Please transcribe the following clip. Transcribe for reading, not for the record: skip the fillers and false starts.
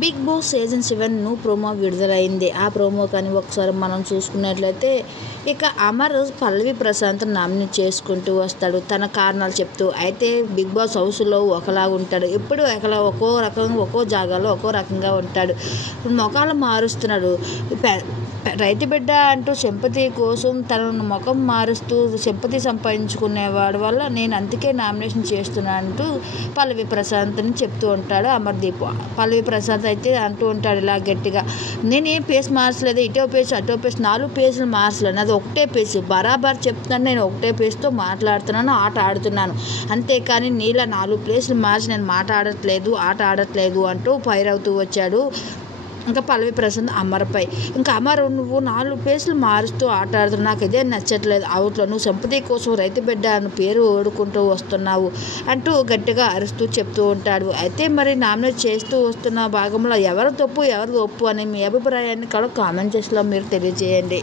Big boss season 7 promo విడుదలైంది. ఆ promo కానీ ఒకసారి మనం చూసుకున్నట్లయితే ఇక అమర్ పల్లవి ప్రశాంత్ నామినేట్ చేసుకుంటూ వస్తాడు తన కారణాలు చెప్తూ. అయితే బిగ్ బాస్ హౌస్లో ఒకలా ఉంటాడు, ఎప్పుడు ఒక్కో రకంగా ఒక్కో జాగాలో ఒక్కో రకంగా ఉంటాడు, మొఖాలు మారుస్తున్నాడు. రైతు బిడ్డ అంటూ సింపతి కోసం తన ముఖం మారుస్తూ సింపతి సంపాదించుకునేవాడు వల్ల నేను అందుకే నామినేషన్ చేస్తున్నానంటూ పల్లవి ప్రశాంత్ని చెప్తూ ఉంటాడు అమర్దీప్. పల్లవి ప్రశాంత్ అయితే అంటూ ఉంటాడు ఇలా గట్టిగా, నేనేం పేజ్ మార్చలేదు, ఇటో పేజ్ అటో పేజ్ 4 పేజీలు మార్చలేదు, అది ఒకటే పేజ్, బరాబర్ చెప్తున్నాను, నేను ఒకటే పేజ్తో మాట్లాడుతున్నాను, ఆట ఆడుతున్నాను, అంతేకాని నీలా 4 ప్లేసులు మార్చి నేను ఆట ఆడట్లేదు అంటూ ఫైర్ అవుతూ వచ్చాడు. ఇంకా పల్లవి ప్రశాంత్ అమర్పై, ఇంకా అమర్ నువ్వు 4 ప్లేసులు మారుస్తూ ఆట ఆడుతున్నావు, నాకు ఇదే నచ్చట్లేదు, అవుట్లో నువ్వు సింపతి కోసం రైతు బిడ్డ అని పేరు ఓడుకుంటూ వస్తున్నావు అంటూ గట్టిగా అరుస్తూ చెప్తూ ఉంటాడు. అయితే మరి నామినేట్ చేస్తూ వస్తున్న భాగంలో ఎవరు తప్పు ఎవరు ఒప్పు అని మీ అభిప్రాయాన్ని కూడా కామెంట్ సెక్షన్లో మీరు తెలియజేయండి.